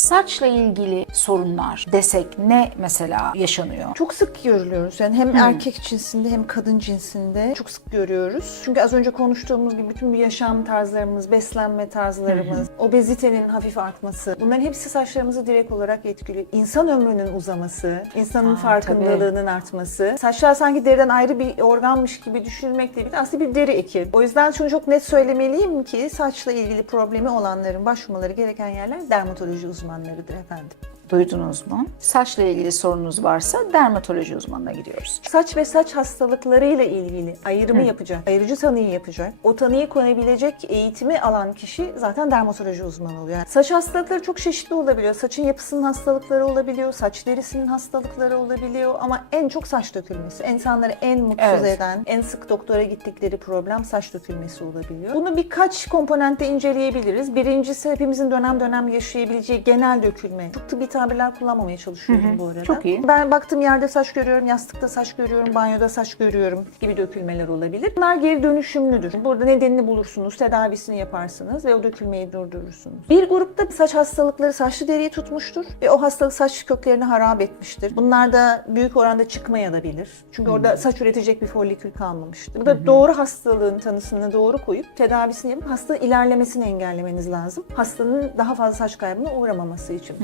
Saçla ilgili sorunlar desek ne mesela yaşanıyor? Çok sık görülüyoruz. Yani hem erkek cinsinde hem kadın cinsinde çok sık görüyoruz. Çünkü az önce konuştuğumuz gibi bütün bu yaşam tarzlarımız, beslenme tarzlarımız, obezitenin hafif artması bunların hepsi saçlarımızı direkt olarak etkiliyor. İnsan ömrünün uzaması, insanın Aa, farkındalığının artması. Saçlar sanki deriden ayrı bir organmış gibi düşünülmekle birlikte aslında bir deri eki. O yüzden şunu çok net söylemeliyim ki saçla ilgili problemi olanların başvurmaları gereken yerler dermatoloji uzmanlarıdır efendim. Duydunuz mu? Saçla ilgili sorunuz varsa dermatoloji uzmanına gidiyoruz. Saç ve saç hastalıklarıyla ilgili ayrımı yapacak, ayırıcı tanıyı yapacak, o tanıyı konabilecek eğitimi alan kişi zaten dermatoloji uzmanı oluyor. Yani saç hastalıkları çok çeşitli olabiliyor. Saçın yapısının hastalıkları olabiliyor, saç derisinin hastalıkları olabiliyor ama en çok saç dökülmesi. İnsanları en mutsuz Evet. eden, en sık doktora gittikleri problem saç dökülmesi olabiliyor. Bunu birkaç komponentte inceleyebiliriz. Birincisi hepimizin dönem dönem yaşayabileceği genel dökülme. Çok tıbbi tabirler kullanmamaya çalışıyorum bu arada. Çok iyi. Ben baktığım yerde saç görüyorum, yastıkta saç görüyorum, banyoda saç görüyorum gibi dökülmeler olabilir. Bunlar geri dönüşümlüdür. Burada nedenini bulursunuz, tedavisini yaparsınız ve o dökülmeyi durdurursunuz. Bir grupta saç hastalıkları saçlı deriyi tutmuştur ve o hastalık saç köklerini harap etmiştir. Bunlar da büyük oranda çıkmaya da bilir. Çünkü orada saç üretecek bir folikül kalmamıştır. Burada doğru hastalığın tanısını doğru koyup tedavisini yapıp hastalığın ilerlemesini engellemeniz lazım. Hastanın daha fazla saç kaybına uğramaması için.